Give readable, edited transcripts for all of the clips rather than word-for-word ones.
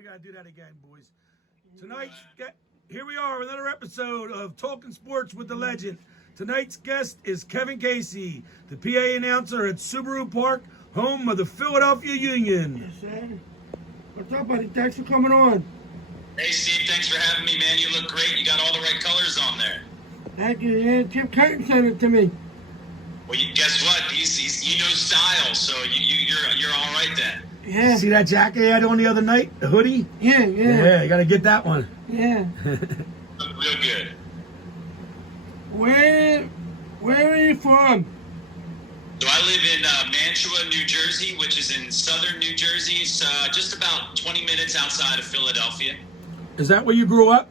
We got to do that again, boys. Tonight's here we are with another episode of Talking Sports with the Legend. Tonight's guest is Kevin Casey, the PA announcer at Subaru Park, home of the Philadelphia Union. Yes, sir. What's up, buddy? Thanks for coming on. Hey, Steve, thanks for having me, man. You look great. You got all the right colors on there. Thank you. Yeah, Jim Curtin sent it to me. Well, guess what? You know style, so you're all right then. Yeah. See that jacket he had on the other night? The hoodie? Yeah. Yeah, you got to get that one. Yeah. Look real good. Where are you from? So I live in Mantua, New Jersey, which is in southern New Jersey. It's just about 20 minutes outside of Philadelphia. Is that where you grew up?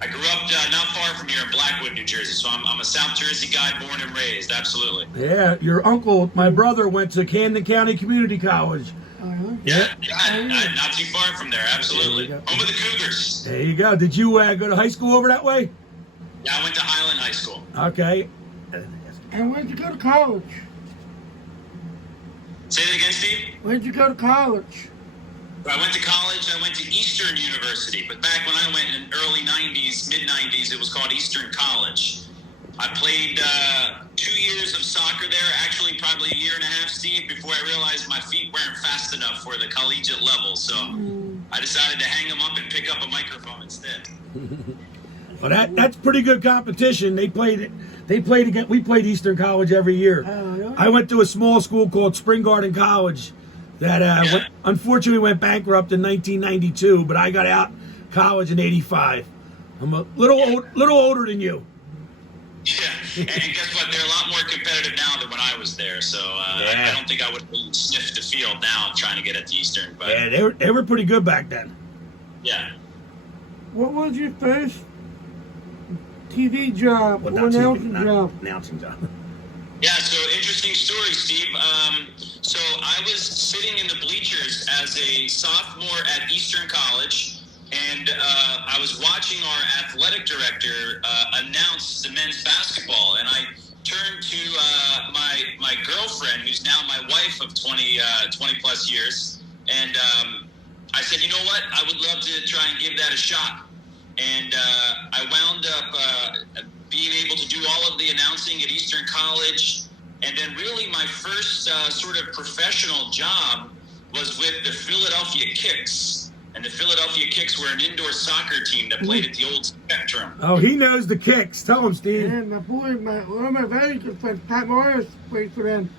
I grew up not far from here in Blackwood, New Jersey. So I'm a South Jersey guy, born and raised. Absolutely. Yeah, your uncle, my brother, went to Camden County Community College. Uh-huh. Yeah, not too far from there. Absolutely. Home of the Cougars. There you go. Did you go to high school over that way? Yeah, I went to Highland High School. Okay. And where'd you go to college? Say that again, Steve? Where'd you go to college? I went to college. I went to Eastern University. But back when I went in early 90s, mid-90s, it was called Eastern College. I played 2 years of soccer there, actually probably a year and a half, Steve, before I realized my feet weren't fast enough for the collegiate level. So I decided to hang them up and pick up a microphone instead. Well, that's pretty good competition. We played Eastern College every year. Oh, yeah? I went to a small school called Spring Garden College that unfortunately went bankrupt in 1992, but I got out college in '85. I'm a little older than you. Yeah, and guess what? They're a lot more competitive now than when I was there. So I don't think I would have sniffed the field now trying to get at the Eastern. But yeah, they were pretty good back then. yeah. What was your first TV job Well, or announcing not job? announcing job. Yeah, so interesting story, Steve. So I was sitting in the bleachers as a sophomore at Eastern College, and I was watching our athletic director announce the men's basketball, and I turned to my girlfriend, who's now my wife of 20 plus years, and I said, you know what? I would love to try and give that a shot. And I wound up being able to do all of the announcing at Eastern College. And then really my first sort of professional job was with the Philadelphia Kicks. And the Philadelphia Kicks were an indoor soccer team that played at the old Spectrum. Oh, he knows the Kicks. Tell him, Steve. Yeah, one of my very good friends, Pat Morris, played for them.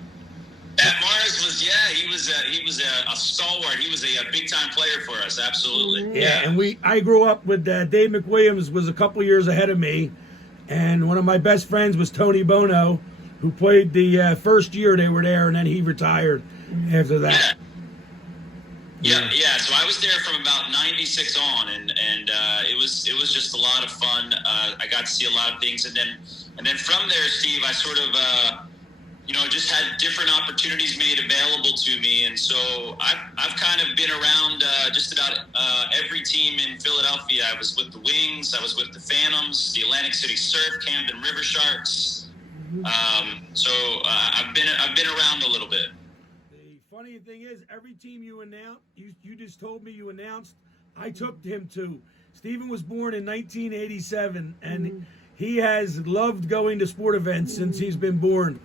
Pat Morris was a stalwart. He was a big time player for us. Absolutely. Yeah, and I grew up with Dave McWilliams was a couple years ahead of me, and one of my best friends was Tony Bono, who played the first year they were there, and then he retired after that. Yeah. So I was there from about '96 on, and it was just a lot of fun. I got to see a lot of things, and then from there, Steve, I sort of just had different opportunities made available to me, and so I've kind of been around just about every team in Philadelphia. I was with the Wings, I was with the Phantoms, the Atlantic City Surf, Camden River Sharks. So I've been around a little bit. The funny thing is, every team you announced, you just told me you announced, I took him to. Stephen was born in 1987, and he has loved going to sport events since he's been born.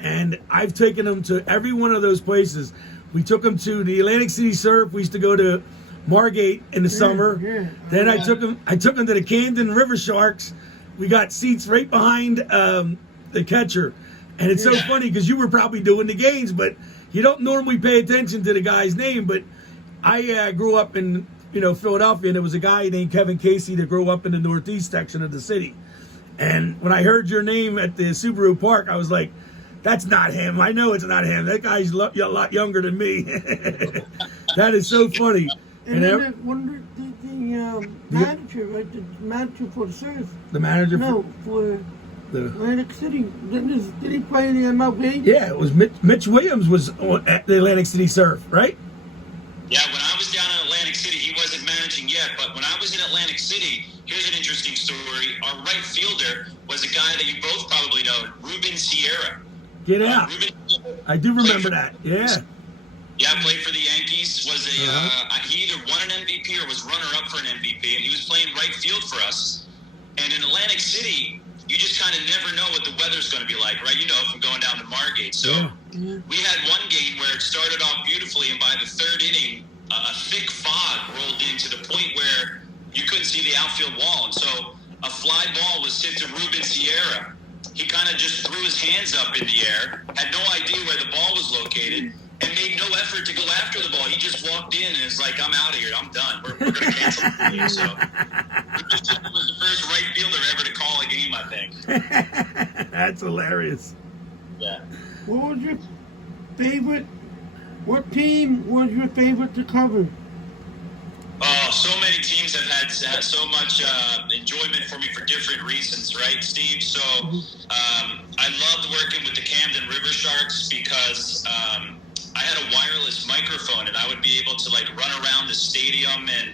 And I've taken him to every one of those places. We took him to the Atlantic City Surf. We used to go to Margate in the summer. Yeah. Then I took him to the Camden River Sharks. We got seats right behind the catcher. And it's so funny because you were probably doing the games, but you don't normally pay attention to the guy's name. But I grew up in Philadelphia, and there was a guy named Kevin Casey that grew up in the northeast section of the city. And when I heard your name at the Subaru Park, I was like, that's not him. I know it's not him. That guy's a lot younger than me. That is so funny. And then the manager, right? The manager for the Surf. The manager for the Atlantic City. Did he play in the MLB? Yeah, it was Mitch Williams was at the Atlantic City Surf, right? Yeah, when I was down in Atlantic City, he wasn't managing yet. But when I was in Atlantic City, here's an interesting story. Our right fielder was a guy that you both probably know, Ruben Sierra. Get out. I do remember that. Yeah. Yeah, played for the Yankees. Was he either won an MVP or was runner-up for an MVP, and he was playing right field for us. And in Atlantic City, you just kind of never know what the weather's going to be like, right? You know, from going down to Margate. So we had one game where it started off beautifully, and by the third inning, a thick fog rolled in to the point where you couldn't see the outfield wall. And so a fly ball was hit to Ruben Sierra. He kind of just threw his hands up in the air, had no idea where the ball was located, and made no effort to go after the ball. He just walked in and is like, I'm out of here. I'm done. We're going to cancel the game. So he was the first right fielder ever to call a game, I think. That's hilarious. Yeah. What was your favorite? What team was your favorite to cover? Oh, so many teams have had so much enjoyment for me for different reasons, right, Steve? So I loved working with the Camden River Sharks because I had a wireless microphone, and I would be able to like run around the stadium. And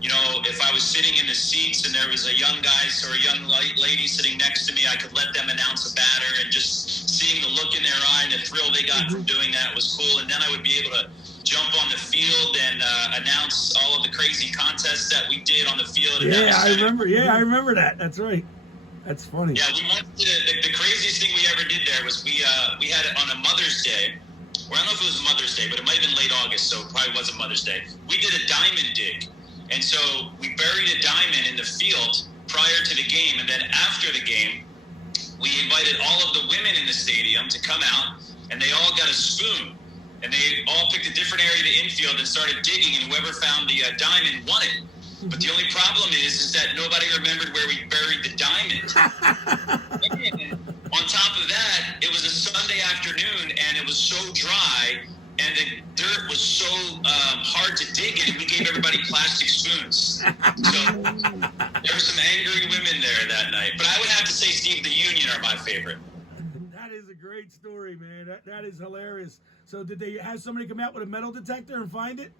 you know, if I was sitting in the seats and there was a young guy or a young lady sitting next to me, I could let them announce a batter, and just seeing the look in their eye and the thrill they got from doing that was cool. And then I would be able to jump on the field and announce all of the crazy contests that we did on the field. And Yeah, I remember. Yeah, I remember that. That's right. That's funny. Yeah, we once did the craziest thing we ever did there was we had it on a Mother's Day. Well, I don't know if it was Mother's Day, but it might have been late August, so it probably wasn't Mother's Day. We did a diamond dig. And so we buried a diamond in the field prior to the game, and then after the game, we invited all of the women in the stadium to come out, and they all got a spoon. And they all picked a different area of the infield and started digging, and whoever found the diamond won it. But the only problem is that nobody remembered where we buried the diamond. And on top of that, it was a Sunday afternoon, and it was so dry, and the dirt was so hard to dig in, we gave everybody plastic spoons. So there were some angry women there that night. But I would have to say, Steve, the Union are my favorite. That is a great story, man. That is hilarious. So did they have somebody come out with a metal detector and find it?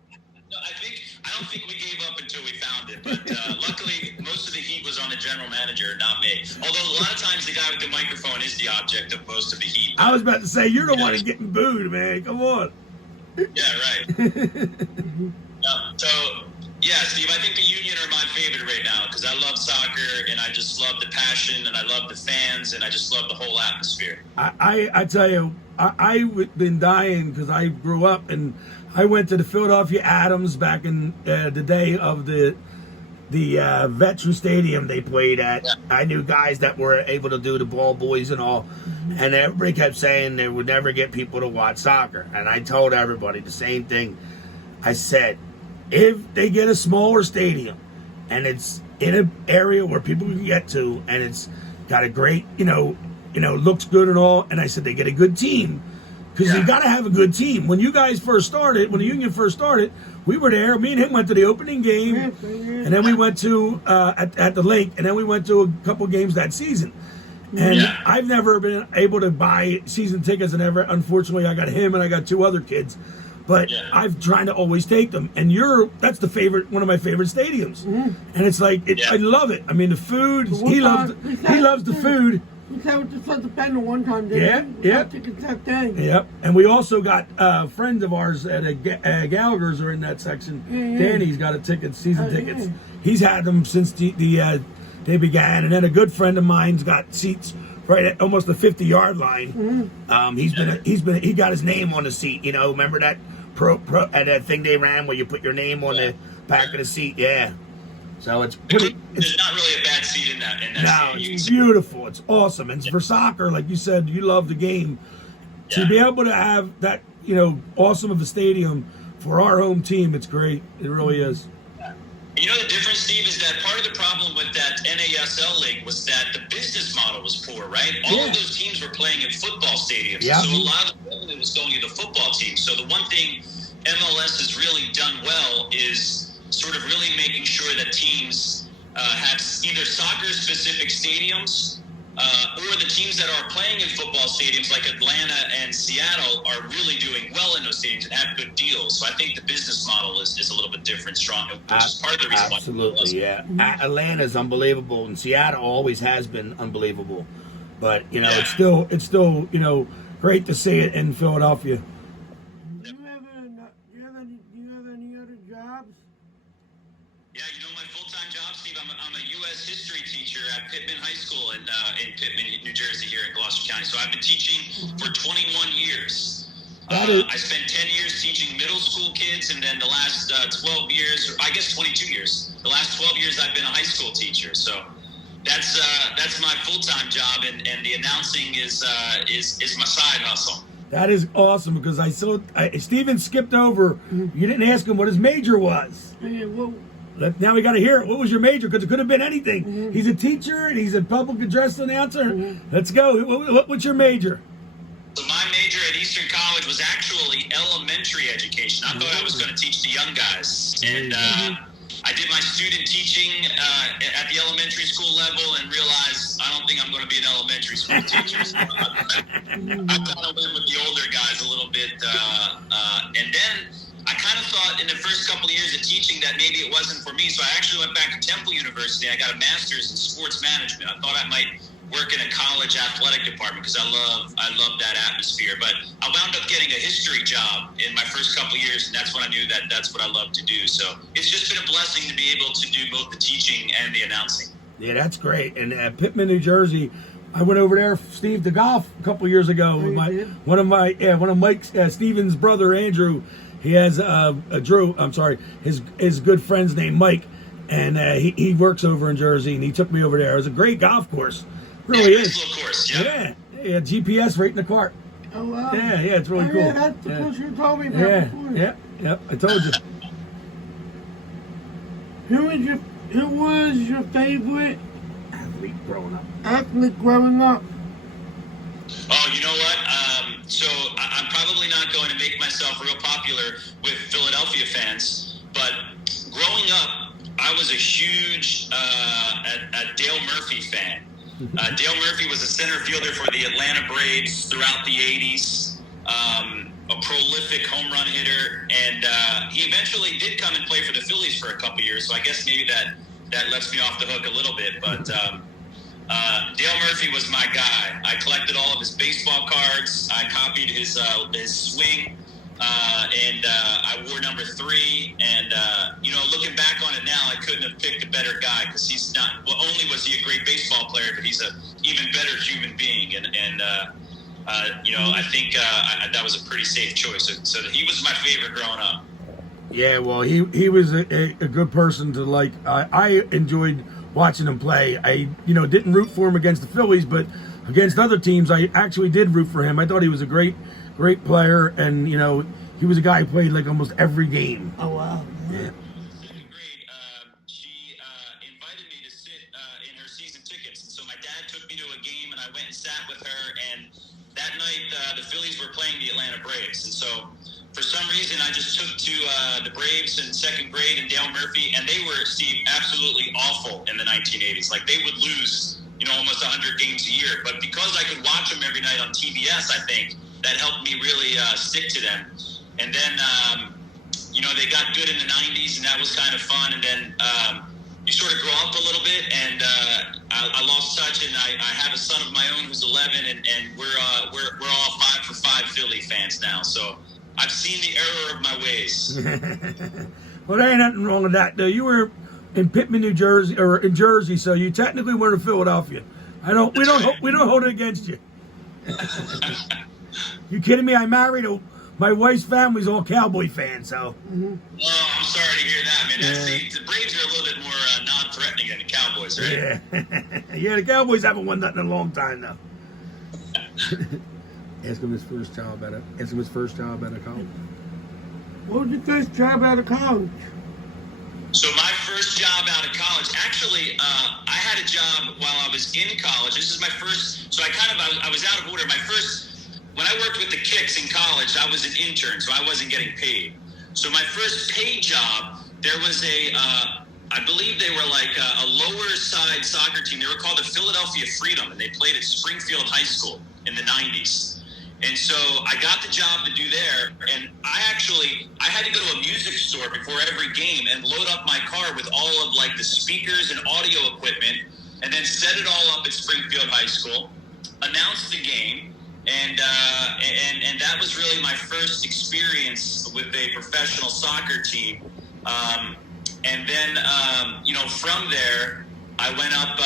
No, I don't think we gave up until we found it. But luckily, most of the heat was on the general manager, not me. Although a lot of times the guy with the microphone is the object of most of the heat. I was about to say, you're the one that's getting booed, man. Come on. Yeah, right. So, yeah, Steve, I think the Union are my favorite right now because I love soccer, and I just love the passion, and I love the fans, and I just love the whole atmosphere. I tell you, I've been dying because I grew up and I went to the Philadelphia Adams back in the day of the Veteran Stadium they played at. Yeah. I knew guys that were able to do the ball boys and all, and everybody kept saying they would never get people to watch soccer. And I told everybody the same thing. I said, if they get a smaller stadium and it's in an area where people can get to, and it's got a great, looks good and all, and I said they get a good team, because you got to have a good team. When you guys first started, when the Union first started, we were there. Me and him went to the opening game, and then we went to at the lake, and then we went to a couple games that season. And I've never been able to buy season tickets, and unfortunately, I got him and I got two other kids. But I've tried to always take them, and that's one of my favorite stadiums. And it's like I love it. I mean, the food. He loves the food. We sat with the Sons of Bender one time, didn't we? Tickets that day. Yep. And we also got friends of ours at Gallagher's are in that section. Danny's got season tickets. Yeah. He's had them since they began, and then a good friend of mine's got seats right at almost the 50-yard line. He got his name on the seat. Remember that that thing they ran where you put your name on the back of the seat? Yeah. So there's not really a bad seat in that. No, it's beautiful. It's awesome. And for soccer, like you said, you love the game. To be able to have that, awesome of a stadium for our home team, it's great. It really is. You know the difference, Steve, is that part of the problem with that NASL league was that the business model was poor, right? All of those teams were playing in football stadiums. Yeah. So a lot of the revenue was going to the football team. So the one thing MLS has really done well is sort of really making sure that teams have either soccer-specific stadiums or the teams that are playing in football stadiums like Atlanta and Seattle are really doing well in those stadiums and have good deals. So I think the business model is a little bit different, strong, which is part of the reason why. Absolutely, yeah. Atlanta's unbelievable, and Seattle always has been unbelievable. But, it's still great to see it in Philadelphia. Do you have Yeah, my full-time job, Steve, I'm a U.S. history teacher at Pittman High School in Pittman, New Jersey, here in Gloucester County. So I've been teaching for 21 years. I spent 10 years teaching middle school kids, and then the last 12 years, or I guess 22 years, the last 12 years I've been a high school teacher. So that's my full-time job, and the announcing is my side hustle. That is awesome because Steven skipped over. You didn't ask him what his major was. Yeah, well, Now we got to hear it. What was your major? Because it could have been anything. He's a teacher and he's a public address announcer. Let's go. What's your major? So my major at Eastern College was actually elementary education. I thought I was going to teach the young guys, and I did my student teaching at the elementary school level and realized I don't think I'm going to be an elementary school teacher. So I kind of went with the older guys a little bit. And then I kind of thought in the first couple of years of teaching that maybe it wasn't for me. So I actually went back to Temple University. I got a master's in sports management. I thought I might work in a college athletic department because I love that atmosphere. But I wound up getting a history job in my first couple of years, and that's when I knew that that's what I love to do. So it's just been a blessing to be able to do both the teaching and the announcing. Yeah, that's great. And at Pittman, New Jersey, I went over there, Steve, to golf a couple of years ago. With one of Mike Steven's brother, Andrew. He has Drew. I'm sorry, his good friend's named Mike, and he works over in Jersey, and he took me over there. It was a great golf course. Really is. Little course, yeah. Yeah, GPS right in the cart. oh, wow. Yeah, it's really cool. Yeah, that's the course you told me about before. Yeah, I told you. Who was your favorite Athlete growing up. athlete growing up? Oh, you know what? So I'm probably not going to make myself real popular with Philadelphia fans, but growing up, I was a huge a Dale Murphy fan. Dale Murphy was a center fielder for the Atlanta Braves throughout the 80s, a prolific home run hitter, and he eventually did come and play for the Phillies for a couple years, so I guess maybe that lets me off the hook a little bit, but Dale Murphy was my guy. I collected all of his baseball cards, I copied his swing, and I wore number 3, and looking back on it now, I couldn't have picked a better guy because he's not. Well, only was he a great baseball player, but he's a even better human being, and I think that was a pretty safe choice. So he was my favorite growing up. Yeah, well, he was a good person to like. I enjoyed watching him play. I didn't root for him against the Phillies, but against other teams, I actually did root for him. I thought he was a great player, and he was a guy who played like almost every game. Oh, wow. Yeah. Grade, she invited me to sit in her season tickets. And so my dad took me to a game, and I went and sat with her. And that night, the Phillies were playing the Atlanta Braves. And so for some reason, I just took to the Braves in second grade and Dale Murphy. And they were, Steve, absolutely awful in the 1980s. Like, they would lose, almost 100 games a year. But because I could watch them every night on TBS, I think, that helped me really stick to them. And then, they got good in the 90s, and that was kind of fun. And then you sort of grow up a little bit, and I lost touch. And I have a son of my own who's 11, and we're all 5 for 5 Philly fans now. So I've seen the error of my ways. Well, there ain't nothing wrong with that, though. You were in Pittman, New Jersey, or in Jersey, so you technically were in Philadelphia. We don't hold it against you. You kidding me? I married my wife's family's all Cowboy fans, so. Oh, I'm sorry to hear that, man. The Braves are a little bit more non-threatening than the Cowboys, right? Yeah. Yeah, the Cowboys haven't won nothing in a long time, though. Ask him his first job at a college. What was your first job out of college? So my first job out of college, actually, I had a job while I was in college. This is my first, so I was out of order. When I worked with the Kicks in college, I was an intern, so I wasn't getting paid. So my first paid job, there was I believe they were like a lower side soccer team. They were called the Philadelphia Freedom, and they played at Springfield High School in the 90s. And so I got the job to do there, and I had to go to a music store before every game and load up my car with all of like the speakers and audio equipment, and then set it all up at Springfield High School, announce the game, and that was really my first experience with a professional soccer team. And then, from there, I went up,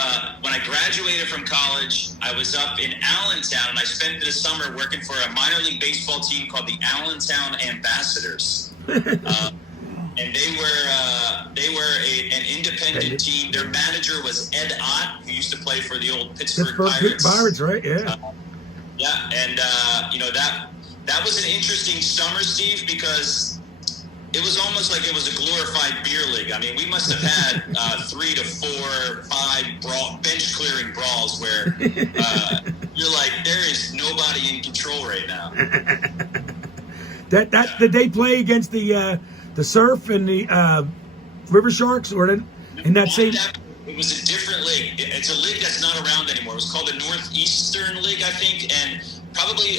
when I graduated from college, I was up in Allentown, and I spent the summer working for a minor league baseball team called the Allentown Ambassadors. And they were an independent team. Their manager was Ed Ott, who used to play for the old Pittsburgh Pirates. Pirates, right? Yeah. And that was an interesting summer, Steve, because it was almost like it was a glorified beer league. I mean, we must have had 3 to 4, 5 bench clearing brawls where you're like, there is nobody in control right now. Did they play against the Surf and the River Sharks, or in that same? It was a different league. It's a league that's not around anymore. It was called the Northeastern League, I think, and probably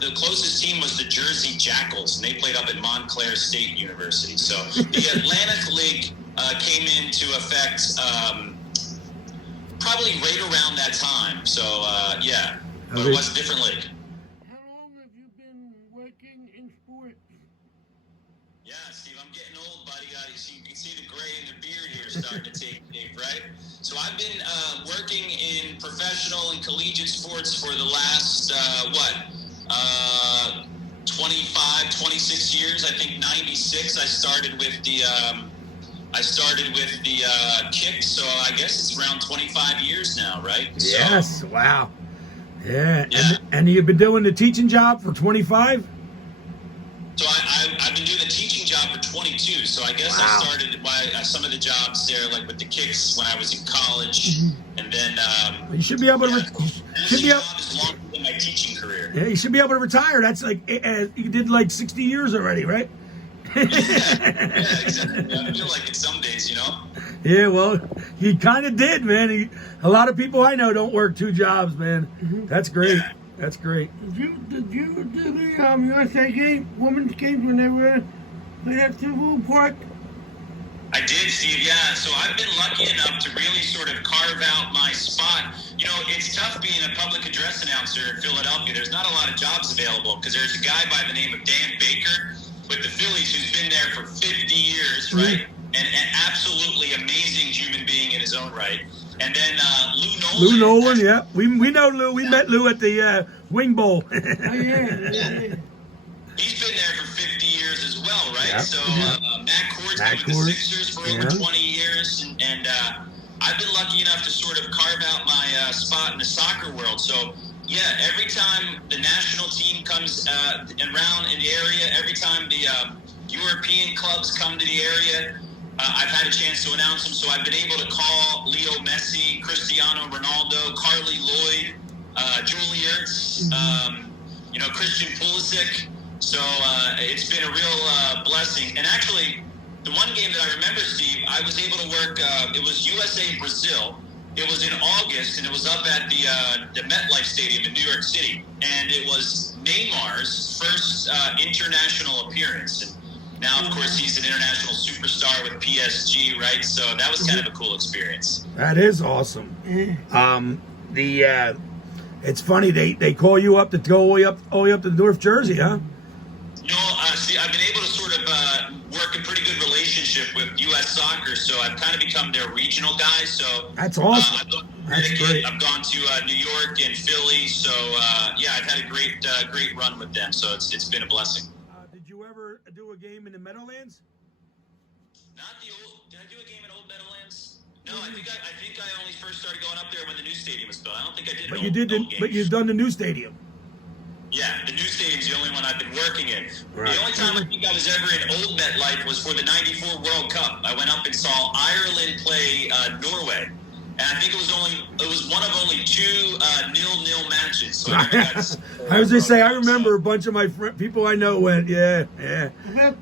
the closest team was the Jersey Jackals, and they played up at Montclair State University. So the Atlantic League came into effect probably right around that time. So, but it was a different league. How long have you been working in sports? Yeah, Steve, I'm getting old, buddy. You can see the gray in the beard here starting to take shape, right? So I've been working in professional and collegiate sports for the last, 25, 26 years. I think 96 I started with the kick, so I guess it's around 25 years now, right? Yes, so, wow. Yeah. And you've been doing the teaching job for 25? So I've been doing the teaching job for 22. So I guess I started some of the jobs there, like with the kicks, when I was in college, and then you should be able to. Job is longer than my teaching career. Yeah, you should be able to retire. That's like you did like 60 years already, right? Yeah, exactly. I feel like it some days, you know. Yeah, well, you kind of did, man. A lot of people I know don't work 2 jobs, man. That's great. Yeah. That's great. Did you do the USA game, women's games when they were at Civil Park? I did, Steve, yeah. So I've been lucky enough to really sort of carve out my spot. You know, it's tough being a public address announcer in Philadelphia. There's not a lot of jobs available because there's a guy by the name of Dan Baker with the Phillies who's been there for 50 years, right? And an absolutely amazing human being in his own right. And then Lou Nolan, yeah. We know Lou. We met Lou at the Wing Bowl. Oh, yeah. He's been there for 50 years as well, right? Yep. So Matt Cord's been with the Sixers for over 20 years, and I've been lucky enough to sort of carve out my spot in the soccer world. So, yeah, every time the national team comes around in the area, every time the European clubs come to the area, I've had a chance to announce them. So I've been able to call Leo Messi, Cristiano Ronaldo, Carly Lloyd, Julie Ertz, Christian Pulisic. So it's been a real blessing. And actually, the one game that I remember, Steve, I was able to work, it was USA Brazil. It was in August, and it was up at the MetLife Stadium in New York City. And it was Neymar's first international appearance. And now, of course, he's an international superstar with PSG, right? So that was kind of a cool experience. That is awesome. It's funny they call you up to go all the way up to North Jersey, huh? See, I've been able to sort of work a pretty good relationship with U.S. Soccer, so I've kind of become their regional guy. So that's awesome. That's great. I've gone to New York and Philly, so I've had a great run with them. So it's been a blessing. Did you ever do a game in the Meadowlands? Not the old. Did I do a game in Old Meadowlands? No, I think I only first started going up there when the new stadium was built. I don't think I did. But you've done the new stadium. Yeah, the new stadium's the only one I've been working in. Right. The only time I think I was ever in Old MetLife was for the '94 World Cup. I went up and saw Ireland play Norway, and I think it was one of only 2 0-0 matches. So I was gonna say, I remember a bunch of my people I know went. Yeah.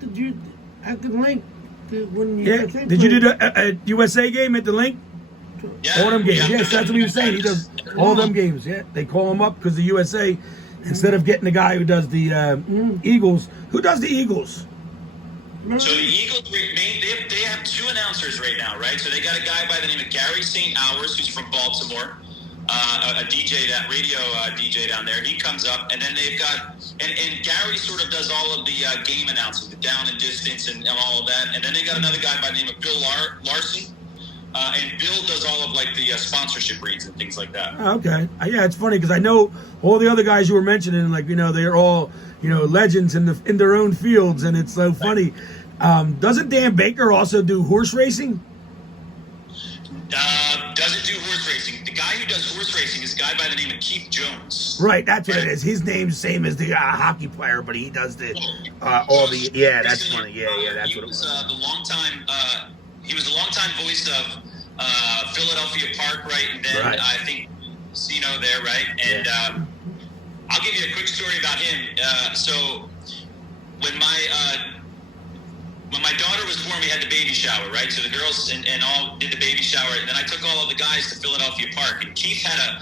Did you at the link? When you did you do a USA game at the link? Yeah. All them games. Yes, that's what he was saying. He does all them games. Yeah, they call him up because the USA. Instead of getting the guy who does the Eagles, who does the Eagles? So the Eagles, they have 2 announcers right now, right? So they got a guy by the name of Gary St. Hours, who's from Baltimore. a DJ, that radio DJ down there. He comes up, and then they've got and Gary sort of does all of the game announcing, the down and distance, and all of that. And then they got another guy by the name of Bill Larson. And Bill does all of like the sponsorship reads and things like that. Oh, okay. Yeah, it's funny because I know all the other guys you were mentioning, like, they're all, legends in their own fields, and it's so funny. Doesn't Dan Baker also do horse racing? Doesn't do horse racing. The guy who does horse racing is a guy by the name of Keith Jones. Right, that's what it is. His name's same as the hockey player, but he does all the. Yeah, that's funny. Yeah, that's what it was. He was a longtime voice of Philadelphia Park, right? And then Right. I think Casino there, right? And I'll give you a quick story about him. So when my daughter was born, we had the baby shower, right? So the girls and all did the baby shower, and then I took all of the guys to Philadelphia Park. And Keith had a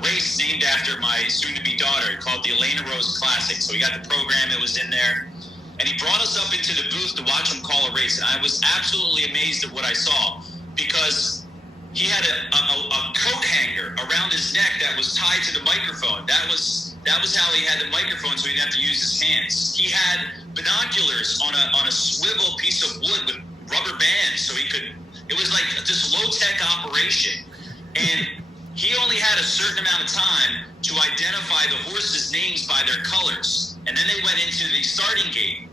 race named after my soon-to-be daughter called the Elena Rose Classic. So we got the program that was in there. And he brought us up into the booth to watch him call a race. And I was absolutely amazed at what I saw, because he had a coat hanger around his neck that was tied to the microphone. That was how he had the microphone, so he didn't have to use his hands. He had binoculars on a swivel piece of wood with rubber bands, so it was like this low-tech operation. And he only had a certain amount of time to identify the horses' names by their colors. And then they went into the starting gate.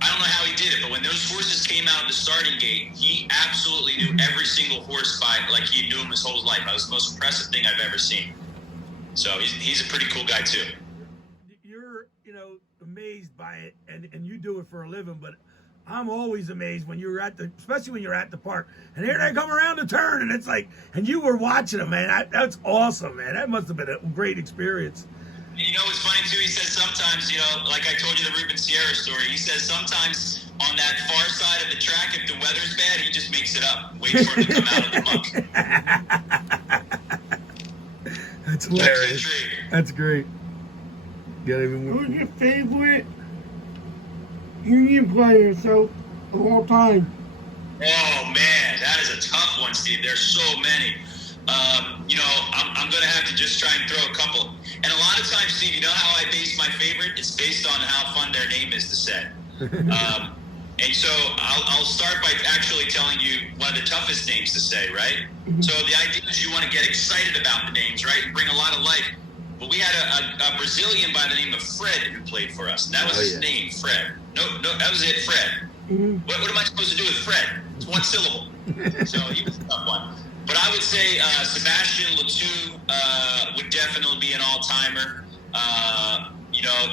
I don't know how he did it, but when those horses came out of the starting gate, he absolutely knew every single horse by, like he knew him his whole life. That was the most impressive thing I've ever seen. So he's a pretty cool guy too. You're, amazed by it, and you do it for a living, but I'm always amazed when you're especially when you're at the park, and here they come around the turn, and it's like, and you were watching them, man. That's awesome, man. That must have been a great experience. And it's funny too, he says sometimes, like I told you the Ruben Sierra story, he says sometimes on that far side of the track, if the weather's bad, he just makes it up, waits for it to come out of the muck. That's hilarious. That's great. Who's your favorite Union player of all time? Oh man, that is a tough one, Steve. There's so many. I'm going to have to just try and throw a couple. And a lot of times, Steve, you know how I base my favorite? It's based on how fun their name is to say. And so I'll start by actually telling you one of the toughest names to say, right? Mm-hmm. So the idea is you want to get excited about the names, right? And bring a lot of life. But we had a Brazilian by the name of Fred who played for us. And that was his name, Fred. No, that was it, Fred. Mm-hmm. What am I supposed to do with Fred? It's one syllable. So he was a tough one. But I would say Sebastian Letou would definitely be an all-timer.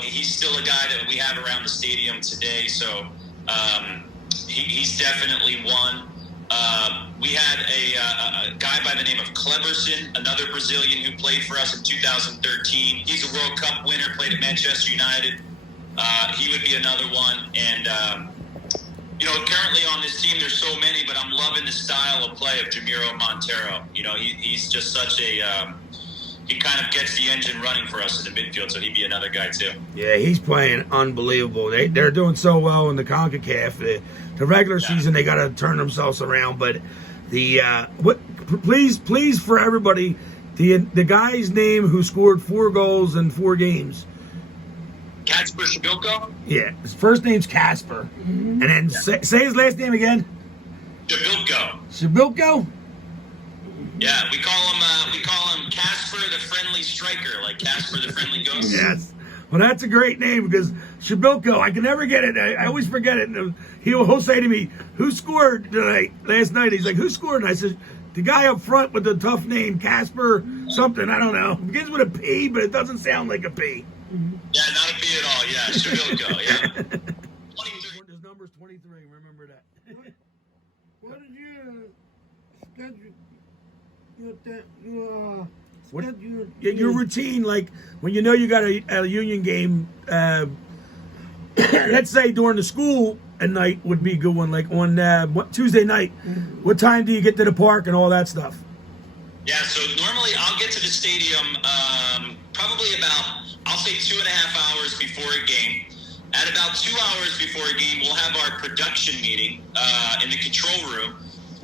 He's still a guy that we have around the stadium today, so he's definitely one. We had a guy by the name of Kleberson, another Brazilian who played for us in 2013. He's a World Cup winner, played at Manchester United. He would be another one. And currently on this team, there's so many, but I'm loving the style of play of Jamiro Monteiro. He's just such a he kind of gets the engine running for us in the midfield, so he'd be another guy too. Yeah, he's playing unbelievable. They're doing so well in the CONCACAF. The regular season, they got to turn themselves around. But please for everybody, the guy's name who scored 4 goals in 4 games. Kacper Shabilko? Yeah, his first name's Casper. Mm-hmm. And then say his last name again. Shabilko. Shabilko? Yeah, we call him Casper the Friendly Striker, like Casper the Friendly Ghost. Yes. Well, that's a great name because Shabilko, I can never get it. I always forget it. And he'll say to me, "Who scored tonight? Last night?" He's like, "Who scored?" And I said, "The guy up front with the tough name, Casper something. I don't know. It begins with a P, but it doesn't sound like a P." Yeah, not a P at all. Yeah, Shabilko. Yeah. 23. His number's 23. Remember that. What is your schedule? Your routine, like when you know you got a Union game, let's say during the school at night would be a good one, like on Tuesday night. Mm-hmm. What time do you get to the park and all that stuff? Yeah, so normally I'll get to the stadium probably about, I'll say 2.5 hours before a game. At about 2 hours before a game, we'll have our production meeting in the control room,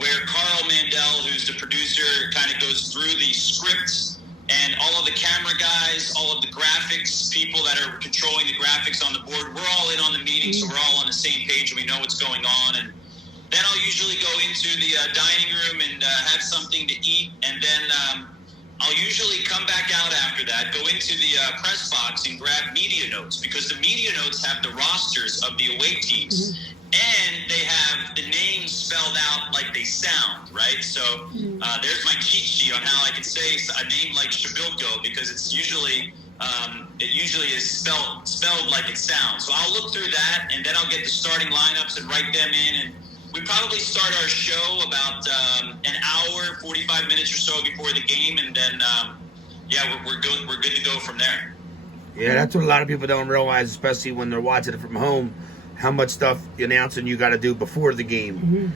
where Carl Mandel, who's the producer, kind of goes through the script, and all of the camera guys, all of the graphics people that are controlling the graphics on the board, we're all in on the meeting, so we're all on the same page and we know what's going on. And then I'll usually go into the dining room and have something to eat, and then I'll usually come back out after that, go into the press box and grab media notes, because the media notes have the rosters of the away teams, and they have the names spelled out like they sound, right? So there's my cheat sheet on how I can say a name like Shabilko, because it's usually is spelled like it sounds. So I'll look through that, and then I'll get the starting lineups and write them in. And we probably start our show about an hour, 45 minutes or so before the game, and then we're good. We're good to go from there. Yeah, that's what a lot of people don't realize, especially when they're watching it from home, how much stuff announcing you got to do before the game.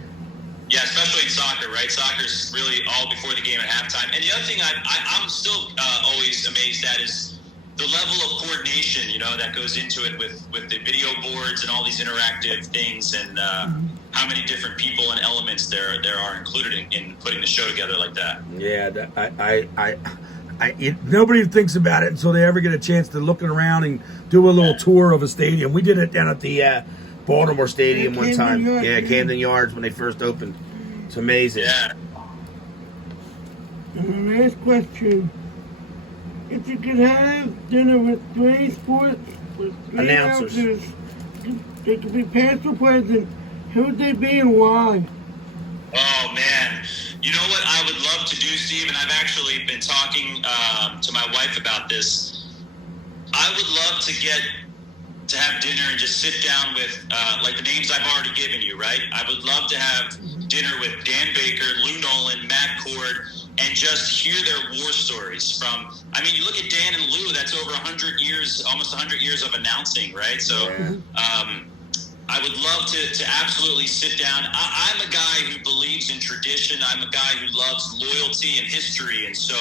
Yeah, especially in soccer, right? Soccer's really all before the game at halftime. And the other thing I'm still always amazed at is the level of coordination, that goes into it with the video boards and all these interactive things, and how many different people and elements there are included in putting the show together like that. Yeah, nobody thinks about it until they ever get a chance to look around and do a little tour of a stadium. We did it down at the Baltimore Stadium one time. Camden Yards when they first opened. It's amazing. Yeah. And the last question: if you could have dinner with three sports with three Announcers. they could be past or present, who would they be and why? Oh, man. You know what I would love to do, Steve, and I've actually been talking to my wife about this. I would love to have dinner and just sit down with, like the names I've already given you, right? I would love to have dinner with Dan Baker, Lou Nolan, Matt Cord, and just hear their war stories from, you look at Dan and Lou, that's over 100 years, almost 100 years of announcing, right? So, I would love to absolutely sit down. I'm a guy who believes in tradition. I'm a guy who loves loyalty and history. And so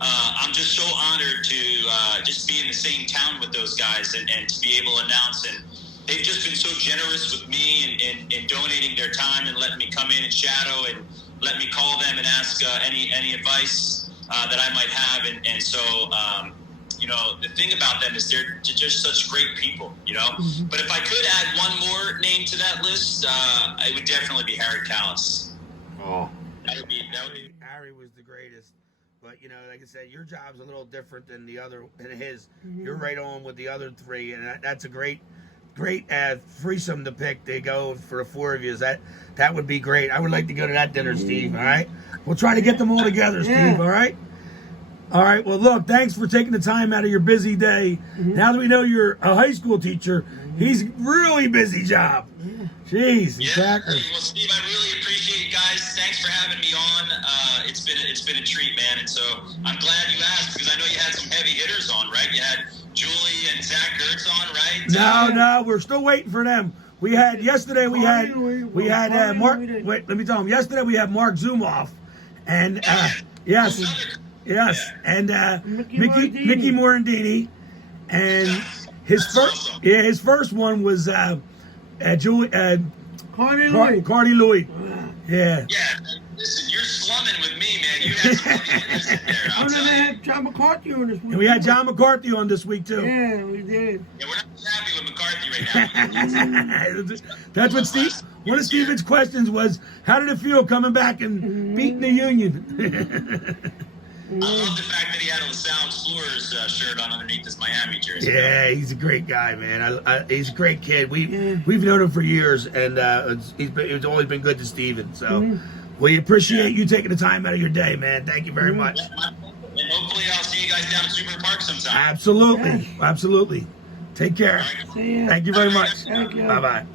I'm just so honored to just be in the same town with those guys and to be able to announce. And they've just been so generous with me in donating their time and letting me come in and shadow and let me call them and ask any advice that I might have. And so, the thing about them is they're just such great people, But if I could add one more name to that list, it would definitely be Harry Kalas. Oh. That would be. Harry was the greatest. But, like I said, your job's a little different than his. You're right on with the other three, and that's a great threesome to pick to go for the four of you. That would be great. I would like to go to that dinner, Steve, all right? We'll try to get them all together, Steve, all right? All right, well, look, thanks for taking the time out of your busy day. Now that we know you're a high school teacher, he's really busy job. Jeez, exactly. Well, Steve, I really appreciate it, guys. Thanks for having me on. It's been a treat, man. And so I'm glad you asked, because I know you had some heavy hitters on, right? You had Julie and Zach Ertz on, right? No, we're still waiting for them. Yesterday we had Mark. Wait, let me tell them. Yesterday we had Mark Zumoff, and yes, and Mickey Morandini, and his first one was Cardi Louie. Yeah. Yeah. Listen, you're slumming with me, man. You had some heavy hitters in there. Oh, no, they had John McCarthy on this week. And we had John McCarthy on this week too. Yeah, we did. Yeah, we're not happy with McCarthy right now. That's what Steve. One of Steven's questions was, how did it feel coming back and beating the Union? I love the fact that he had a LaSalle's Floors shirt on underneath his Miami jersey. Yeah, he's a great guy, man. He's a great kid. We've known him for years, and he's always been good to Steven. So we appreciate you taking the time out of your day, man. Thank you very much. And hopefully I'll see you guys down at Super Park sometime. Absolutely. Take care. See ya. Thank you very much. Thank you. Bye-bye.